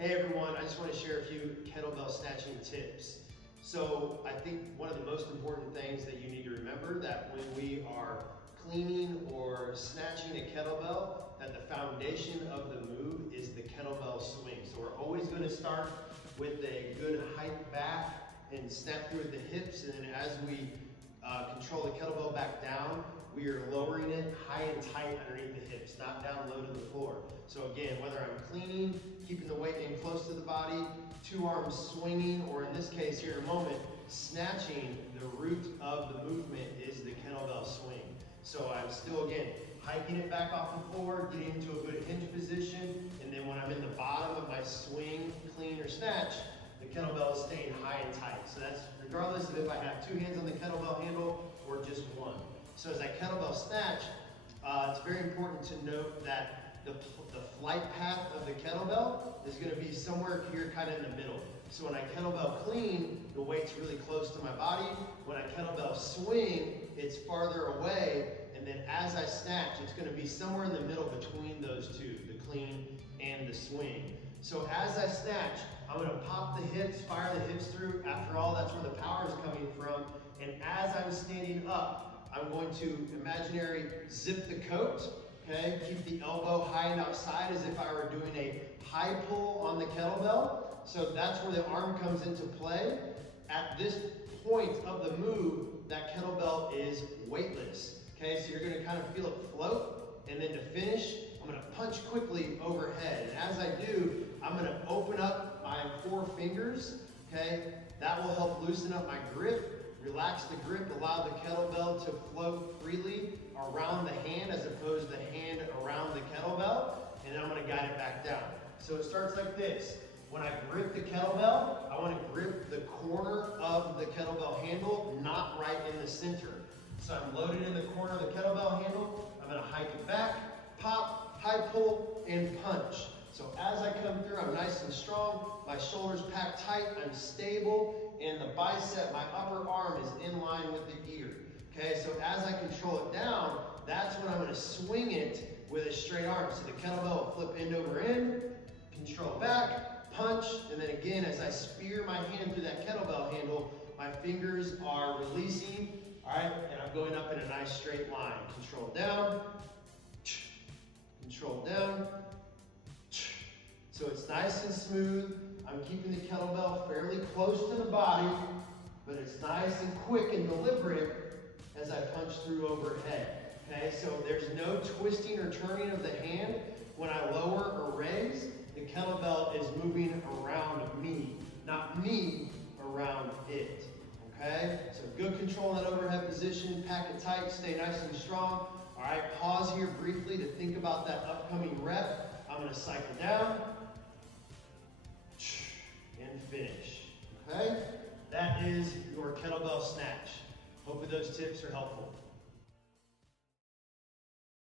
Hey everyone, I just want to share a few kettlebell snatching tips. So I think one of the most important things that you need to remember that when we are cleaning or snatching a kettlebell, that the foundation of the move is the kettlebell swing. So we're always going to start with a good height back and snap through the hips, and then as we control the kettlebell back down, we are lowering it high and tight underneath the hips, not down low to the floor. So again, whether I'm cleaning, keeping the weight in close to the body, two arms swinging, or in this case here in a moment, snatching, the root of the movement is the kettlebell swing. So I'm still, again, hiking it back off the floor, getting into a good hinge position, and then when I'm in the bottom of my swing, clean, or snatch, the kettlebell is staying high and tight. So that's regardless of if I have two hands on the kettlebell handle or just one. So as I kettlebell snatch, it's very important to note that the flight path of the kettlebell is going to be somewhere here kind of in the middle. So when I kettlebell clean, the weight's really close to my body. When I kettlebell swing, it's farther away. And then as I snatch, it's going to be somewhere in the middle between those two, the clean and the swing. So as I snatch, I'm going to pop the hips, fire the hips through. After all, that's where the power is coming from. And as I'm standing up, I'm going to imaginary zip the coat, okay? Keep the elbow high and outside as if I were doing a high pull on the kettlebell. So that's where the arm comes into play. At this point of the move, that kettlebell is weightless, okay? So you're gonna kind of feel it float, and then to finish, I'm gonna punch quickly overhead. And as I do, I'm gonna open up my 4 fingers, okay? That will help loosen up my grip. Relax the grip, allow the kettlebell to float freely around the hand as opposed to the hand around the kettlebell, and then I'm going to guide it back down. So it starts like this. When I grip the kettlebell, I want to grip the corner of the kettlebell handle, not right in the center. So I'm loaded in the corner of the kettlebell handle, I'm going to hike it back, pop, high pull, and punch. So as I come through, I'm nice and strong, my shoulders packed tight, I'm stable, and the bicep, my upper arm is in line with the ear. Okay, so as I control it down, that's when I'm going to swing it with a straight arm. So the kettlebell will flip end over end, control back, punch, and then again, as I spear my hand through that kettlebell handle, my fingers are releasing, all right, and I'm going up in a nice straight line. Control down, control down. So it's nice and smooth. I'm keeping the kettlebell fairly close to the body, but it's nice and quick and deliberate as I punch through overhead. Okay, so there's no twisting or turning of the hand. When I lower or raise, the kettlebell is moving around me, not me around it. Okay, so good control in that overhead position, pack it tight, stay nice and strong. All right, pause here briefly to think about that upcoming rep. I'm gonna cycle down and finish, okay? That is your kettlebell snatch. Hopefully those tips are helpful.